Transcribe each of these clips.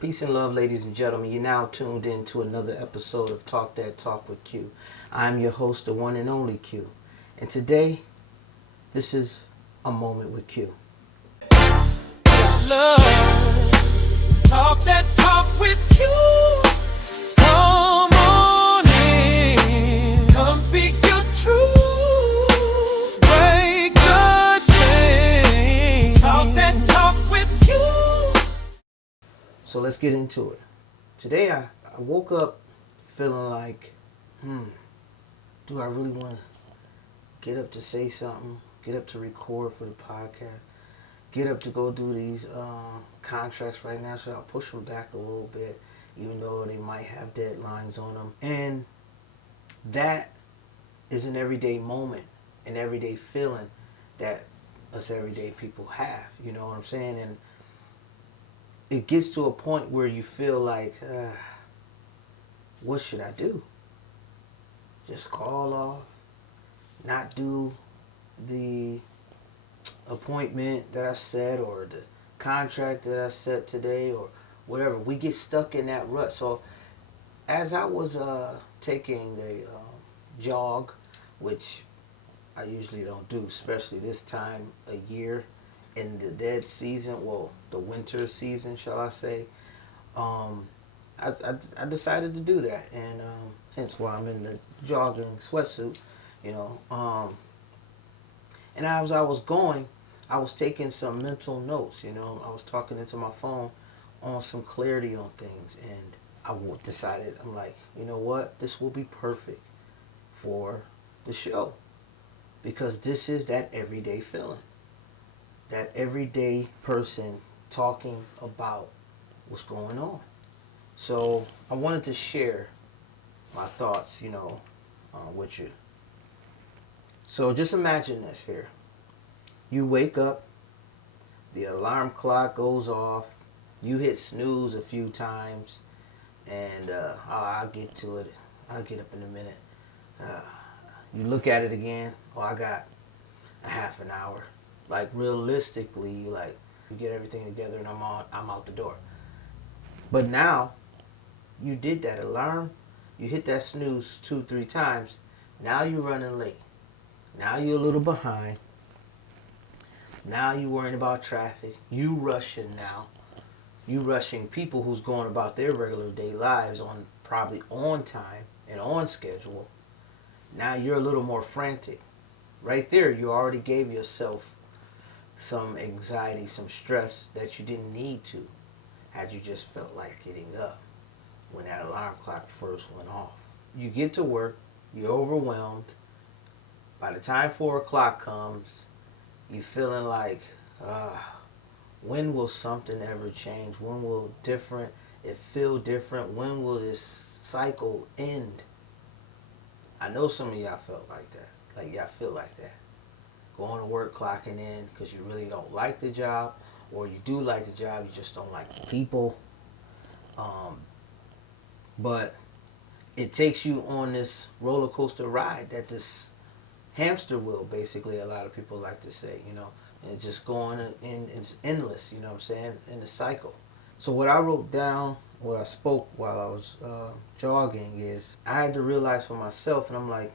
Peace and love, ladies and gentlemen. You're now tuned in to another episode of Talk That Talk with Q. I'm your host, the one and only Q. And today, this is a moment with Q. Love, talk that talk with Q. Come on in, come speak your truth. Break the chain. Talk that talk with Q. So let's get into it. Today, I woke up feeling like, do I really want to get up to say something? Get up to record for the podcast? Get up to go do these contracts right now? Should I push them back a little bit, even though they might have deadlines on them? And that is an everyday moment, an everyday feeling that us everyday people have. You know what I'm saying? And it gets to a point where you feel like, what should I do? Just call off, not do the appointment that I set or the contract that I set today or whatever. We get stuck in that rut. So as I was taking the jog, which I usually don't do, especially this time of year in the dead season, well, the winter season, shall I say. I decided to do that, and hence why I'm in the jogging sweatsuit, you know. And as I was going, I was taking some mental notes, you know. I was talking into my phone on some clarity on things, and decided, I'm like, you know what? This will be perfect for the show because this is that everyday feeling. That everyday person talking about what's going on. So I wanted to share my thoughts, with you. So just imagine this here. You wake up, the alarm clock goes off, you hit snooze a few times, and I'll get to it. I'll get up in a minute. You look at it again. Oh, I got a half an hour. Like realistically, you get everything together and I'm out the door. But now you did that alarm, you hit that snooze 2, 3 times. Now you're running late. Now you're a little behind. Now you're worrying about traffic. You rushing now. You rushing people who's going about their regular day lives on probably on time and on schedule. Now you're a little more frantic. Right there, you already gave yourself some anxiety, some stress that you didn't need to had you just felt like getting up when that alarm clock first went off. You get to work, you're overwhelmed. By the time 4 o'clock comes, you feeling like, when will something ever change? When will it feel different? When will this cycle end? I know some of y'all felt like that. Like y'all feel like that. Going to work, clocking in because you really don't like the job, or you do like the job, you just don't like the people. But it takes you on this roller coaster ride, that this hamster wheel, basically, a lot of people like to say, and it's just going and it's endless, you know what I'm saying, in the cycle. So what I wrote down, what I spoke while I was jogging is, I had to realize for myself, and I'm like,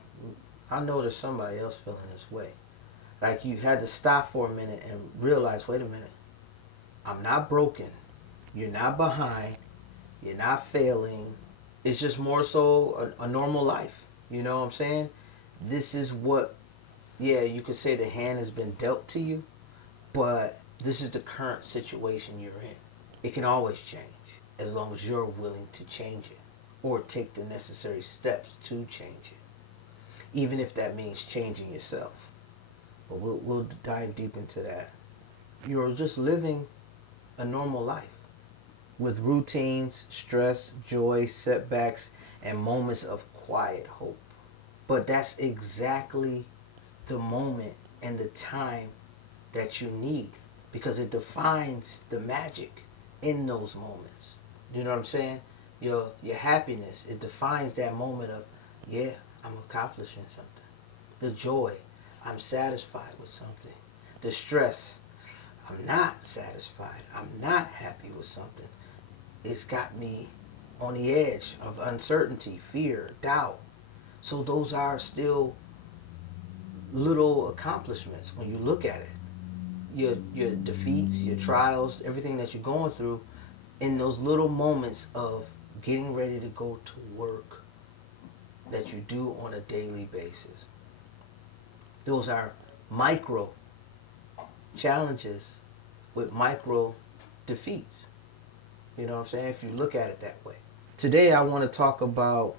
I know there's somebody else feeling this way. Like you had to stop for a minute and realize, wait a minute, I'm not broken. You're not behind. You're not failing. It's just more so a normal life. You know what I'm saying? This is what, you could say the hand has been dealt to you, but this is the current situation you're in. It can always change as long as you're willing to change it or take the necessary steps to change it, even if that means changing yourself. But we'll dive deep into that. You're just living a normal life with routines, stress, joy, setbacks, and moments of quiet hope. But that's exactly the moment and the time that you need because it defines the magic in those moments. You know what I'm saying? Your happiness, it defines that moment of, yeah, I'm accomplishing something. The joy, I'm satisfied with something. The stress, I'm not satisfied. I'm not happy with something. it's got me on the edge of uncertainty, fear, doubt. So those are still little accomplishments when you look at it. Your defeats, your trials, everything that you're going through, in those little moments of getting ready to go to work that you do on a daily basis. Those are micro challenges with micro defeats. You know what I'm saying? If you look at it that way. Today I want to talk about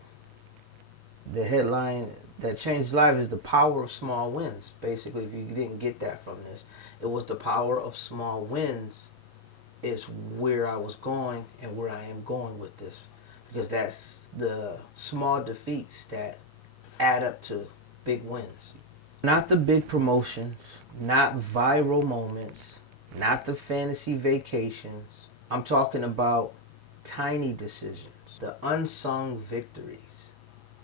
the headline that changed life is the power of small wins. Basically, if you didn't get that from this, it was the power of small wins is where I was going and where I am going with this. Because that's the small defeats that add up to big wins. Not the big promotions, not viral moments, not the fantasy vacations. I'm talking about tiny decisions, the unsung victories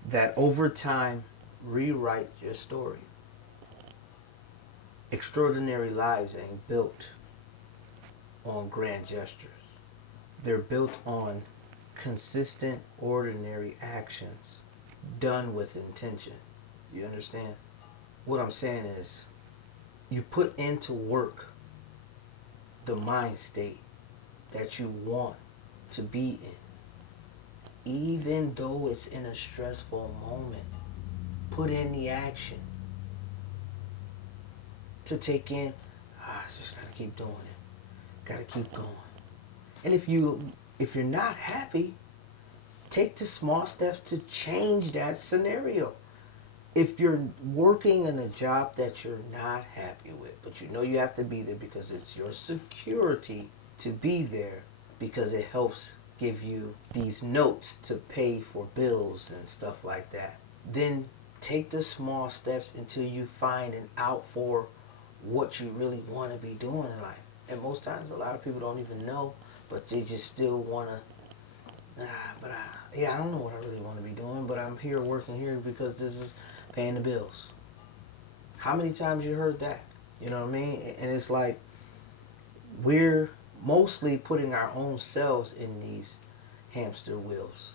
that over time rewrite your story. Extraordinary lives ain't built on grand gestures. They're built on consistent, ordinary actions done with intention. You understand? What I'm saying is, you put into work the mind state that you want to be in. Even though it's in a stressful moment, put in the action to take in, just gotta keep doing it. Gotta keep going. And if you're not happy, take the small steps to change that scenario. If you're working in a job that you're not happy with, but you know you have to be there because it's your security to be there, because it helps give you these notes to pay for bills and stuff like that, then take the small steps until you find an out for what you really want to be doing in life. And most times a lot of people don't even know, but they just still want to, I don't know what I really want to be doing, but I'm here working here because this is paying the bills. How many times you heard that? You know what I mean? And it's like we're mostly putting our own selves in these hamster wheels.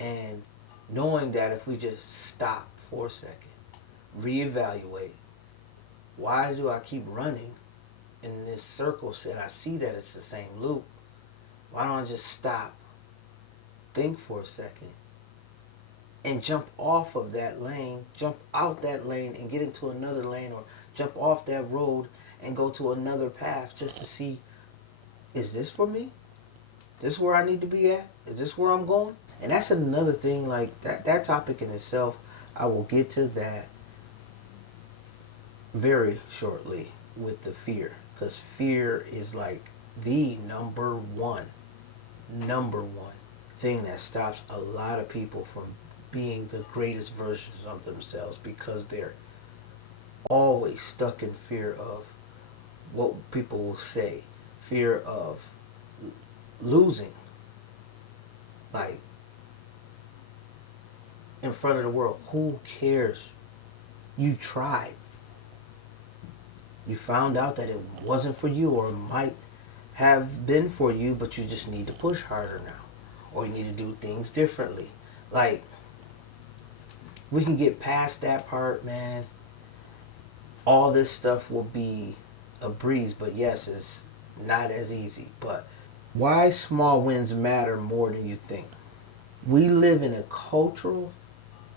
And knowing that if we just stop for a second, reevaluate, why do I keep running in this circle set? I see that it's the same loop. Why don't I just stop, think for a second, and jump off of that lane, jump out that lane and get into another lane, or jump off that road and go to another path just to see, is this for me? This is where I need to be at? Is this where I'm going? And that's another thing, like that topic in itself, I will get to that very shortly with the fear. Because fear is like the number one thing that stops a lot of people from being the greatest versions of themselves, because they're always stuck in fear of what people will say, fear of losing, like in front of the world. Who cares? You tried. You found out that it wasn't for you, or it might have been for you, but you just need to push harder now, or you need to do things differently. Like, we can get past that part, man. All this stuff will be a breeze, but yes, it's not as easy. But why small wins matter more than you think. We live in a cultural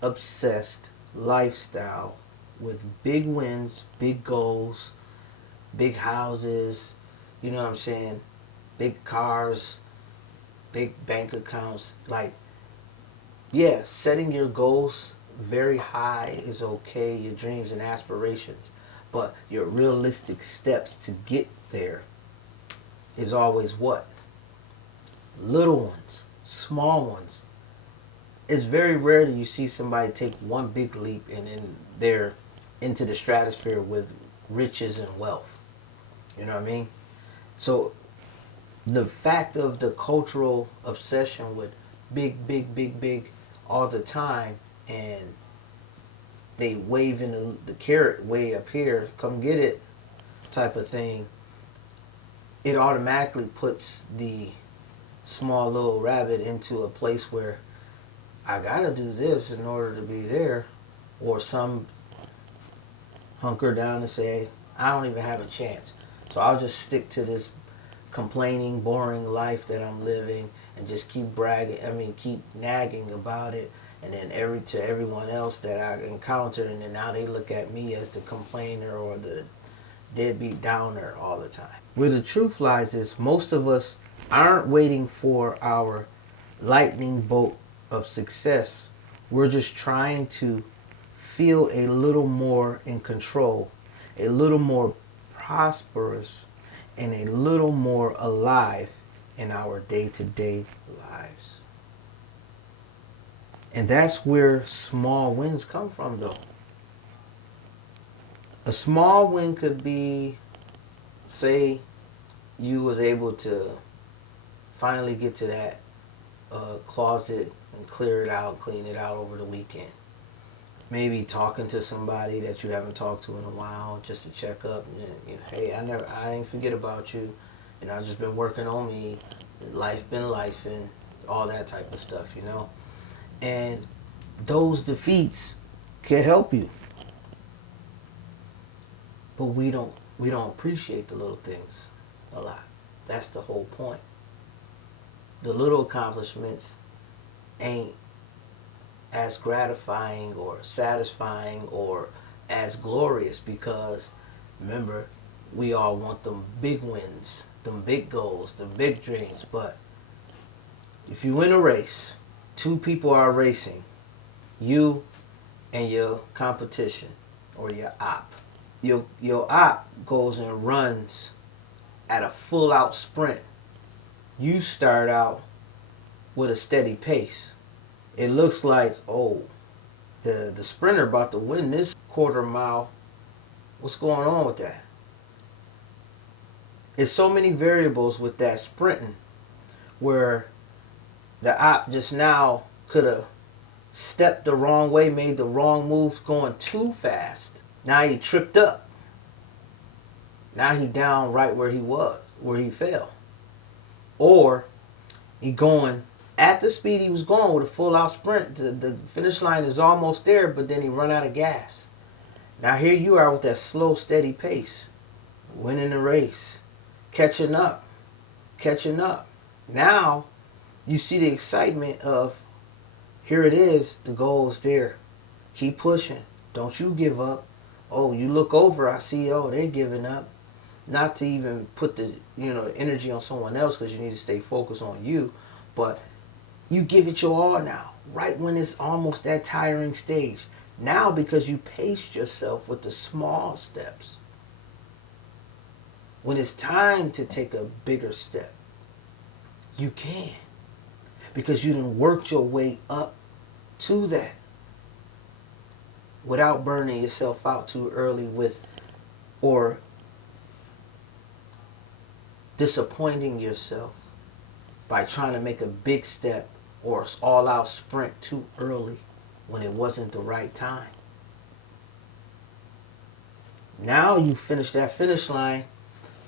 obsessed lifestyle with big wins, big goals, big houses, you know what I'm saying, big cars, big bank accounts. Like, yeah, setting your goals very high is okay, your dreams and aspirations, but your realistic steps to get there is always what? Little ones, small ones. It's very rare that you see somebody take one big leap and then they're into the stratosphere with riches and wealth. You know what I mean? So the fact of the cultural obsession with big all the time, and they waving the carrot way up here, come get it type of thing, it automatically puts the small little rabbit into a place where I gotta do this in order to be there, or some hunker down and say, I don't even have a chance. So I'll just stick to this complaining, boring life that I'm living and just keep keep nagging about it. And then to everyone else that I encounter, and then now they look at me as the complainer or the deadbeat downer all the time. Where the truth lies is most of us aren't waiting for our lightning bolt of success. We're just trying to feel a little more in control, a little more prosperous, and a little more alive in our day-to-day lives. And that's where small wins come from, though. A small win could be, say, you was able to finally get to that closet and clear it out, clean it out over the weekend. Maybe talking to somebody that you haven't talked to in a while just to check up. And, hey, I didn't forget about you. I've just been working on me. Life been life and all that type of stuff, And those defeats can help you. But we don't appreciate the little things a lot. That's the whole point. The little accomplishments ain't as gratifying or satisfying or as glorious because, remember, we all want them big wins, them big goals, them big dreams. But if you win a race, two people are racing, you and your competition or your op. Your op goes and runs at a full out sprint. You start out with a steady pace. It looks like, oh, the sprinter about to win this quarter mile. What's going on with that? There's so many variables with that sprinting where the op just now could have stepped the wrong way, made the wrong moves going too fast. Now he tripped up. Now he down right where he was, where he fell. Or he going at the speed he was going with a full out sprint. The finish line is almost there, but then he run out of gas. Now here you are with that slow, steady pace, winning the race, catching up. Now you see the excitement of, here it is, the goal is there. Keep pushing. Don't you give up. Oh, you look over, I see, oh, they're giving up. Not to even put the energy on someone else because you need to stay focused on you, but you give it your all now, right when it's almost that tiring stage. Now because you paced yourself with the small steps. When it's time to take a bigger step, you can. Because you done worked your way up to that without burning yourself out too early or disappointing yourself by trying to make a big step or all-out sprint too early when it wasn't the right time. Now you finish that finish line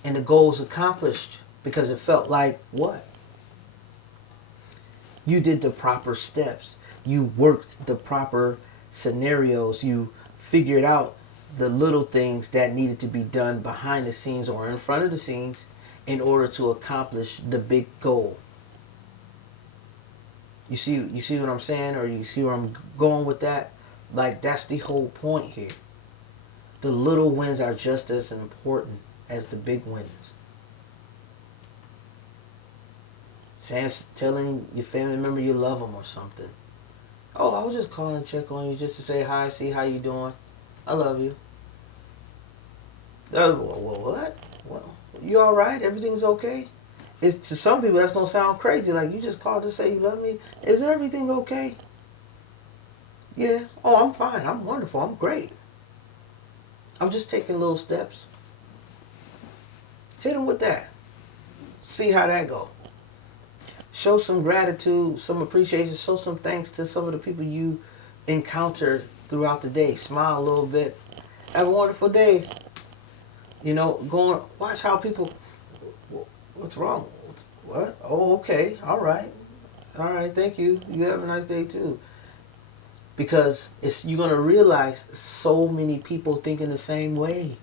and the goal's accomplished because it felt like what? You did the proper steps. You worked the proper scenarios. You figured out the little things that needed to be done behind the scenes or in front of the scenes in order to accomplish the big goal. You see what I'm saying, or you see where I'm going with that? Like, that's the whole point here. The little wins are just as important as the big wins. Telling your family member you love them or something. Oh, I was just calling to check on you just to say hi, see how you doing. I love you. Well, what? Well, you all right? Everything's okay? It's, to some people, that's going to sound crazy. Like, you just called to say you love me. Is everything okay? Yeah. Oh, I'm fine. I'm wonderful. I'm great. I'm just taking little steps. Hit them with that. See how that go. Show some gratitude, some appreciation. Show some thanks to some of the people you encounter throughout the day. Smile a little bit. Have a wonderful day. Watch how people... What's wrong? What? Oh, okay. All right. All right. Thank you. You have a nice day too. Because you're gonna realize so many people thinking the same way.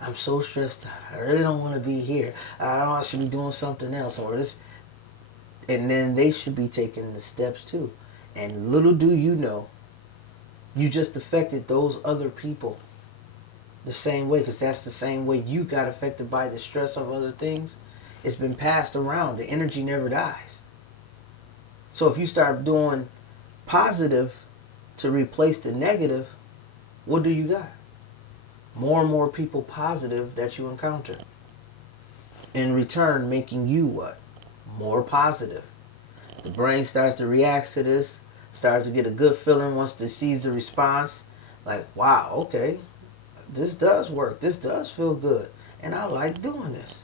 I'm so stressed out. I really don't want to be here. I should be doing something else or this. And then they should be taking the steps too. And little do you know, you just affected those other people the same way, because that's the same way you got affected by the stress of other things. It's been passed around. The energy never dies. So if you start doing positive to replace the negative, what do you got? More and more people positive that you encounter. In return, making you what? More positive. The brain starts to react to this, starts to get a good feeling once it sees the response. Like, wow, okay, this does work. This does feel good. And I like doing this.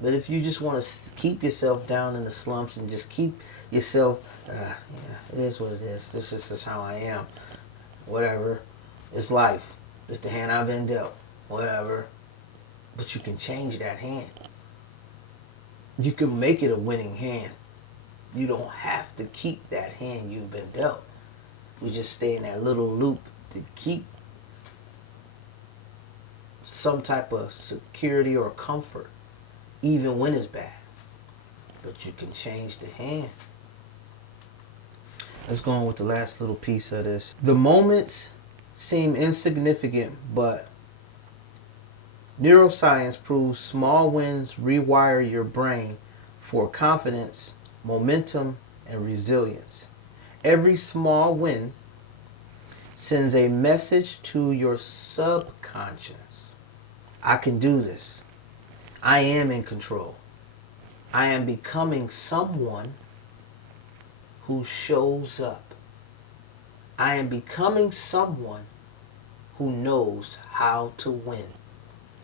But if you just want to keep yourself down in the slumps and just keep yourself, yeah, it is what it is. This is just how I am. Whatever. It's life. It's the hand I've been dealt. Whatever. But you can change that hand. You can make it a winning hand. You don't have to keep that hand you've been dealt. We just stay in that little loop to keep some type of security or comfort, even when it's bad. But you can change the hand. Let's go on with the last little piece of this. The moments seem insignificant, but neuroscience proves small wins rewire your brain for confidence, momentum, and resilience. Every small win sends a message to your subconscious. I can do this. I am in control. I am becoming someone who shows up. I am becoming someone who knows how to win.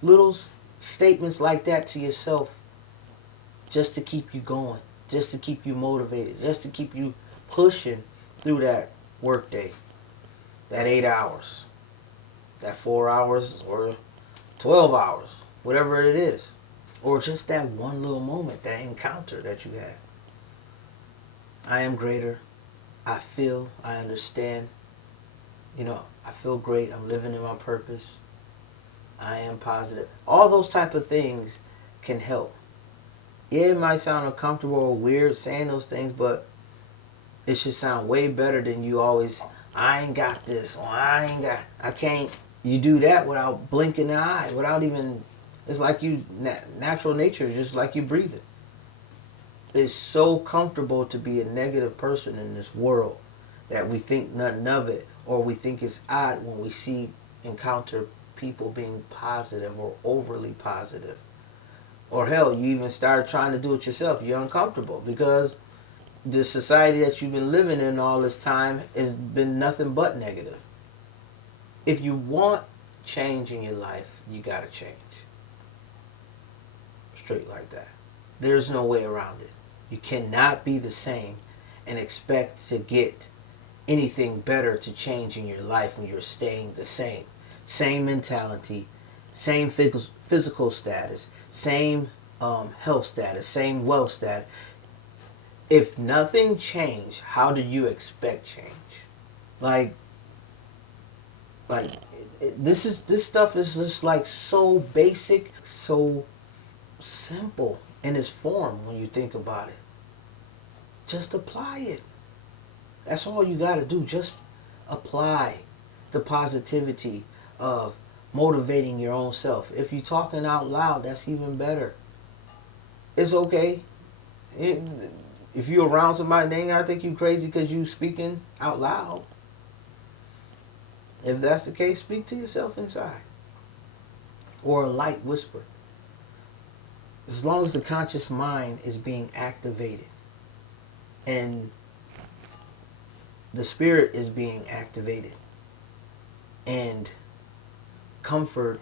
Little statements like that to yourself just to keep you going, just to keep you motivated, just to keep you pushing through that workday, that 8 hours, that 4 hours or 12 hours, whatever it is. Or just that one little moment, that encounter that you had. I am greater. I feel, I understand. I feel great. I'm living in my purpose. I am positive. All those type of things can help. Yeah, it might sound uncomfortable or weird saying those things, but it should sound way better than you always, I ain't got this, or I can't. You do that without blinking an eye, without even, it's like you, natural nature, just like you breathing. It's so comfortable to be a negative person in this world that we think nothing of it, or we think it's odd when we encounter people being positive or overly positive. Or hell, you even start trying to do it yourself. You're uncomfortable because the society that you've been living in all this time has been nothing but negative. If you want change in your life, you gotta change. Straight like that. There's no way around it. You cannot be the same and expect to get anything better to change in your life when you're staying the same. Same mentality, same physical status, same health status, same wealth status. If nothing changed, how do you expect change? This stuff is just like so basic, so simple in its form when you think about it. Just apply it. That's all you got to do. Just apply the positivity of motivating your own self. If you're talking out loud, that's even better. It's okay. If you're around somebody, they ain't gotta think you crazy because you speaking out loud. If that's the case, speak to yourself inside. Or a light whisper. As long as the conscious mind is being activated and the spirit is being activated and comfort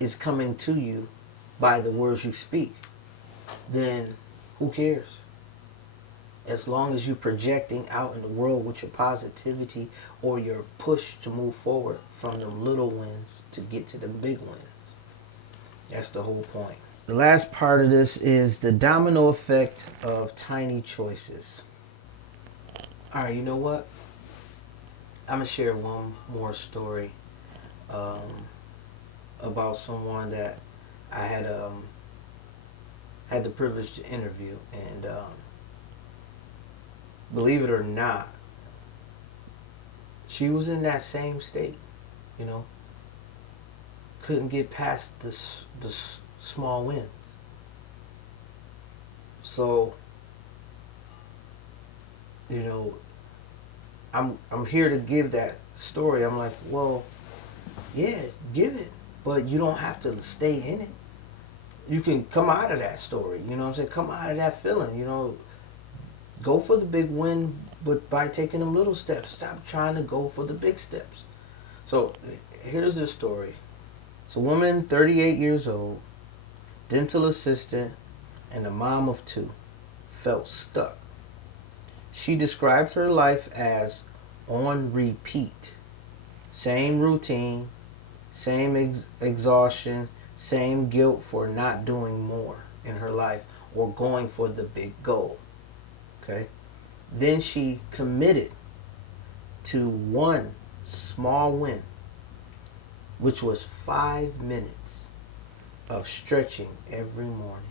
is coming to you by the words you speak, then who cares? As long as you're projecting out in the world with your positivity or your push to move forward from the little wins to get to the big wins. That's the whole point. The last part of this is the domino effect of tiny choices. All right, you know what? I'm gonna share one more story um, about someone that I had the privilege to interview, and believe it or not, she was in that same state. You know, couldn't get past the small wins. So, you know, I'm here to give that story. I'm like, well, yeah, give it, but you don't have to stay in it. You can come out of that story. You know what I'm saying? Come out of that feeling. You know, go for the big win, but by taking them little steps. Stop trying to go for the big steps. So here's the story. It's a woman, 38 years old, dental assistant, and a mom of two, felt stuck. She described her life as on repeat. Same routine, same exhaustion, same guilt for not doing more in her life or going for the big goal. Okay? Then she committed to one small win, which was 5 minutes of stretching every morning.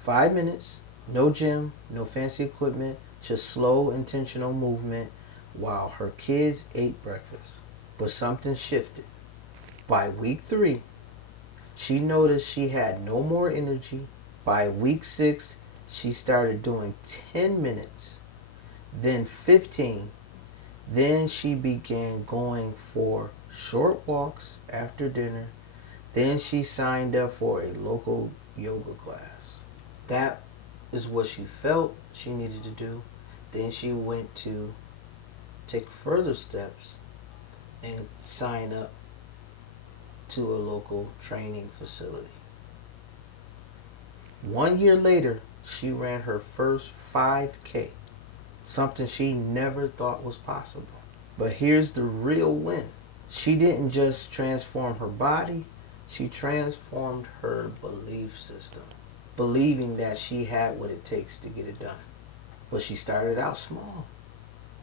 5 minutes, no gym, no fancy equipment, just slow, intentional movement while her kids ate breakfast. But something shifted. By week 3, she noticed she had no more energy. By week 6, she started doing 10 minutes, then 15. Then she began going for short walks after dinner. Then she signed up for a local yoga class. That is what she felt she needed to do. Then she went to take further steps and sign up to a local training facility. 1 year later, she ran her first 5K, something she never thought was possible. But here's the real win. She didn't just transform her body, she transformed her belief system, believing that she had what it takes to get it done. But she started out small.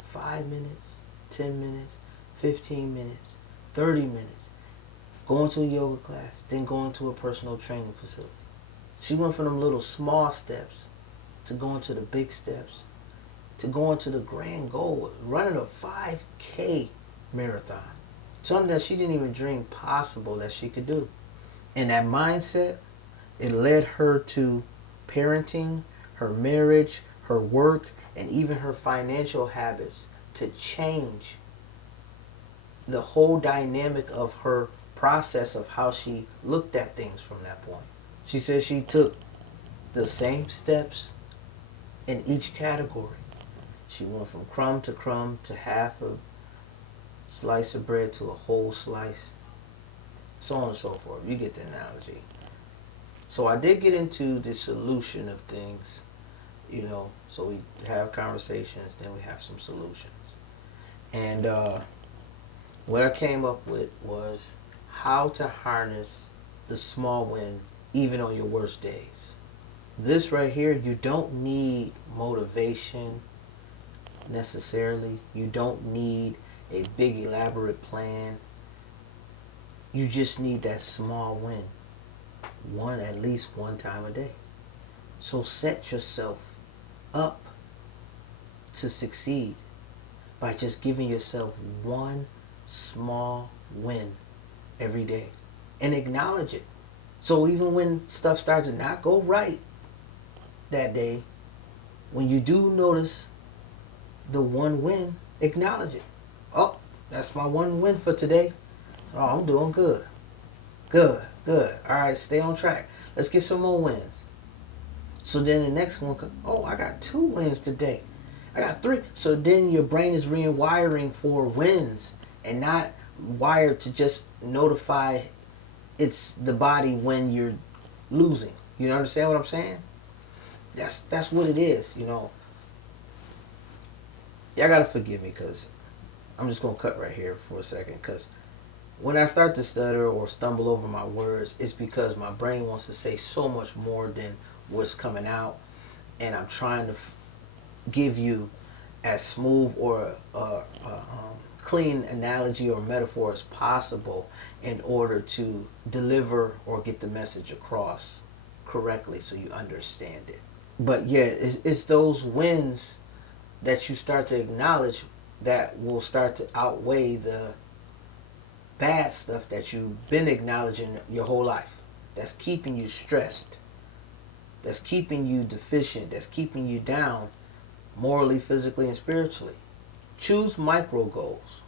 5 minutes, 10 minutes, 15 minutes, 30 minutes. Going to a yoga class, then going to a personal training facility. She went from them little small steps to going to the big steps to going to the grand goal, running a 5K marathon. Something that she didn't even dream possible that she could do. And that mindset, it led her to parenting, her marriage, her work, and even her financial habits to change the whole dynamic of her process of how she looked at things from that point. She said she took the same steps in each category. She went from crumb to half a slice of bread to a whole slice, so on and so forth. You get the analogy. So I did get into the solution of things, you know, so we have conversations, then we have some solutions. And what I came up with was how to harness the small wins even on your worst days. This right here, you don't need motivation necessarily. You don't need a big elaborate plan. You just need that small win. At least one time a day. So set yourself up to succeed by just giving yourself one small win every day and acknowledge it. So even when stuff starts to not go right that day, when you do notice the one win, acknowledge it. Oh, that's my one win for today. Oh, I'm doing good. Good. All right, stay on track. Let's get some more wins. So then the next one, oh, I got 2 wins today. I got 3. So then your brain is rewiring for wins and not wired to just notify it's the body when you're losing. You understand what I'm saying? That's what it is, you know. Y'all gotta forgive me because I'm just gonna cut right here for a second because When I start to stutter or stumble over my words, it's because my brain wants to say so much more than what's coming out, and I'm trying to give you as smooth or clean analogy or metaphor as possible in order to deliver or get the message across correctly so you understand it. But yeah, it's those wins that you start to acknowledge that will start to outweigh the bad stuff that you've been acknowledging your whole life. That's keeping you stressed. That's keeping you deficient. That's keeping you down morally, physically, and spiritually. Choose micro goals.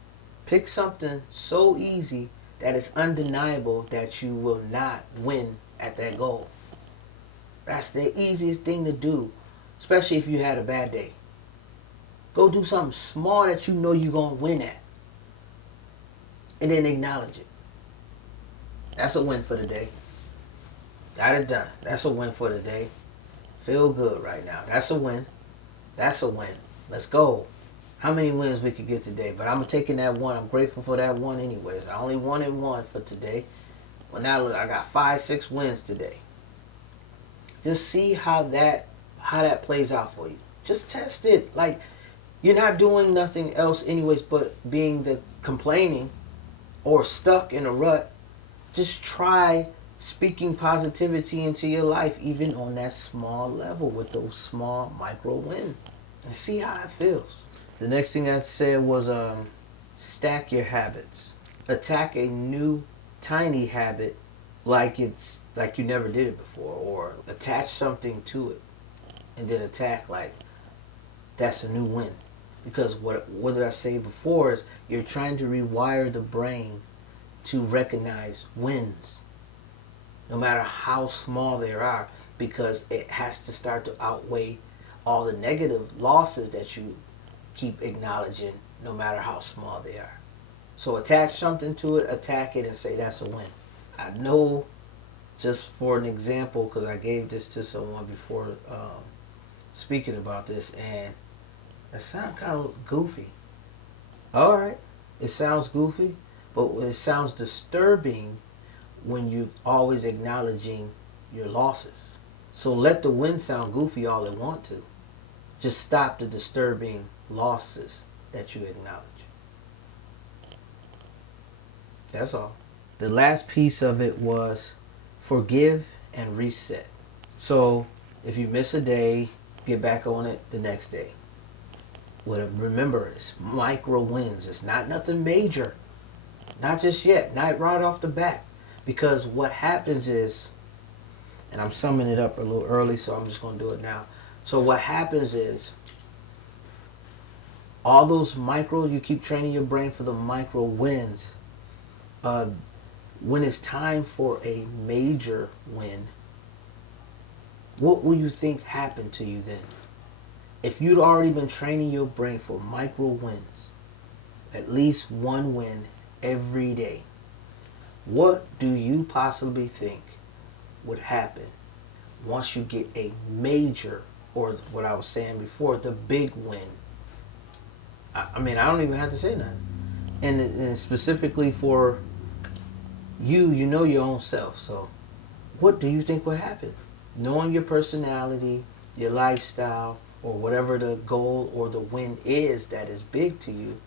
Pick something so easy that it's undeniable that you will not win at that goal. That's the easiest thing to do, especially if you had a bad day. Go do something small that you know you're going to win at. And then acknowledge it. That's a win for the day. Got it done. That's a win for the day. Feel good right now. That's a win. That's a win. Let's go. How many wins we could get today? But I'm taking that one. I'm grateful for that one anyways. I only wanted one for today. Well, now look, I got 5, 6 wins today. Just see how that plays out for you. Just test it. Like, you're not doing nothing else anyways but being the complaining or stuck in a rut. Just try speaking positivity into your life, even on that small level with those small micro wins, and see how it feels. The next thing I said was stack your habits. Attack a new tiny habit like it's like you never did it before, or attach something to it and then attack like that's a new win. Because what did I say before is you're trying to rewire the brain to recognize wins, no matter how small they are, because it has to start to outweigh all the negative losses that you keep acknowledging, no matter how small they are. So attach something to it, attack it, and say that's a win. I know, just for an example, because I gave this to someone before speaking about this, and it sounds kind of goofy. All right, it sounds goofy, but it sounds disturbing when you always acknowledging your losses. So let the win sound goofy all it want to. Just stop the disturbing losses that you acknowledge. That's all. The last piece of it was forgive and reset. So if you miss a day, get back on it the next day. Well, remember, it's micro wins. It's not nothing major. Not just yet. Not right off the bat. Because what happens is, and I'm summing it up a little early, so I'm just going to do it now. So what happens is, all those micro, you keep training your brain for the micro wins. When it's time for a major win, what will you think happened to you then? If you'd already been training your brain for micro wins, at least one win every day, what do you possibly think would happen once you get a major, or what I was saying before, the big win? I mean, I don't even have to say nothing. And specifically for you know your own self. So what do you think would happen? Knowing your personality, your lifestyle, or whatever the goal or the win is that is big to you,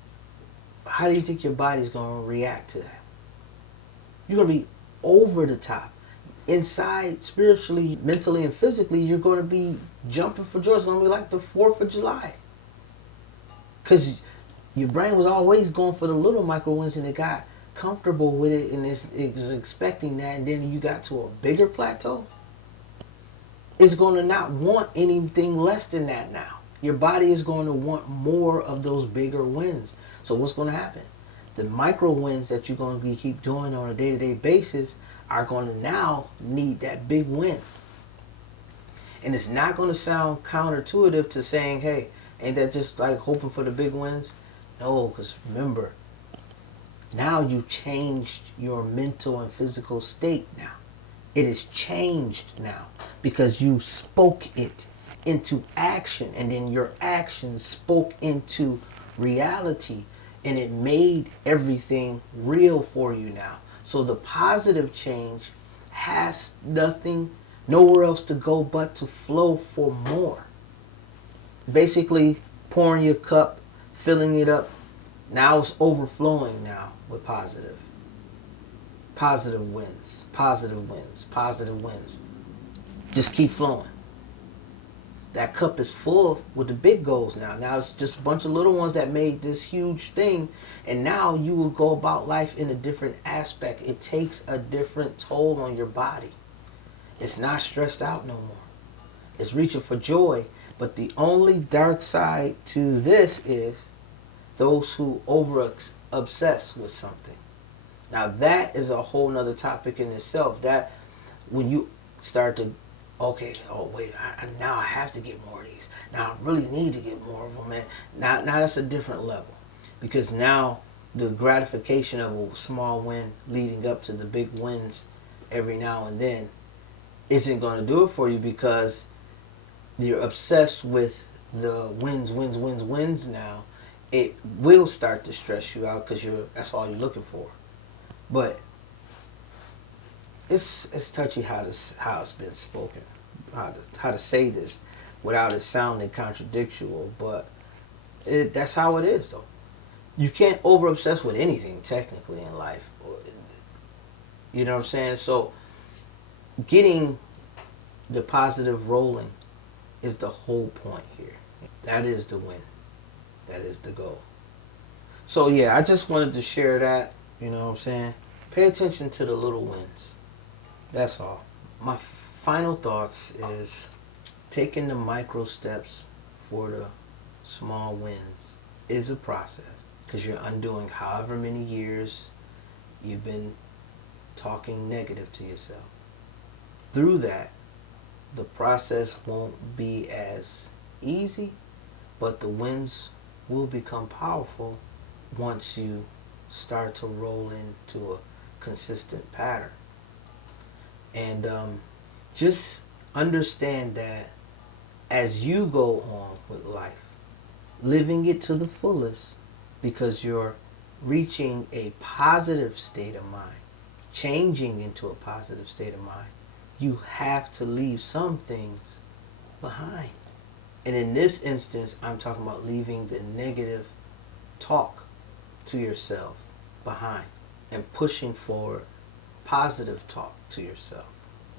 how do you think your body's going to react to that? You're going to be over the top. Inside, spiritually, mentally, and physically, you're going to be jumping for joy. It's going to be like the 4th of July. Because your brain was always going for the little micro wins, and it got comfortable with it, and it's expecting that, and then you got to a bigger plateau. It's going to not want anything less than that now. Your body is going to want more of those bigger wins. So what's going to happen? The micro wins that you're going to keep doing on a day-to-day basis are going to now need that big win. And it's not going to sound counterintuitive to saying, hey, ain't that just like hoping for the big wins? No, because remember, now you changed your mental and physical state now. It is changed now because you spoke it into action, and then your actions spoke into reality. and it made everything real for you now. So the positive change has nowhere else to go but to flow for more. Basically, pouring your cup, filling it up. Now it's overflowing now with positive. Positive wins, positive wins, positive wins. Just keep flowing. That cup is full with the big goals now. Now it's just a bunch of little ones that made this huge thing. And now you will go about life in a different aspect. It takes a different toll on your body. It's not stressed out no more. It's reaching for joy. But the only dark side to this is those who obsess with something. Now that is a whole nother topic in itself. That when you start to, okay, oh wait, now I have to get more of these. Now I really need to get more of them. And now that's a different level. Because now the gratification of a small win leading up to the big wins every now and then isn't going to do it for you, because you're obsessed with the wins now. It will start to stress you out because that's all you're looking for. But it's touchy how it's been spoken, how to say this without it sounding contradictual. But that's how it is, though. You can't over obsess with anything technically in life. You know what I'm saying? So getting the positive rolling is the whole point here. That is the win. That is the goal. So yeah, I just wanted to share that. You know what I'm saying? Pay attention to the little wins. That's all. My final thoughts is taking the micro steps for the small wins is a process, because you're undoing however many years you've been talking negative to yourself. Through that, the process won't be as easy, but the wins will become powerful once you start to roll into a consistent pattern. And just understand that as you go on with life, living it to the fullest, because you're reaching a positive state of mind, changing into a positive state of mind, you have to leave some things behind. And in this instance, I'm talking about leaving the negative talk to yourself behind and pushing forward positive talk to yourself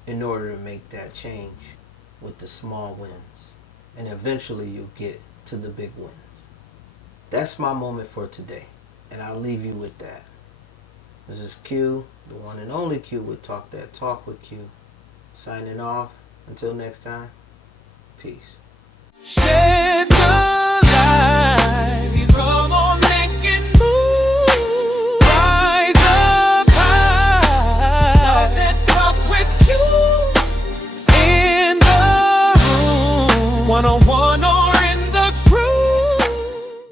in order to make that change with the small wins. And eventually you'll get to the big wins. That's my moment for today. And I'll leave you with that. This is Q, the one and only Q with Talk That Talk with Q. Signing off. Until next time. Peace. Shed the light. Come on, make it move. Rise up high. Talk that talk with you. In the room. 101.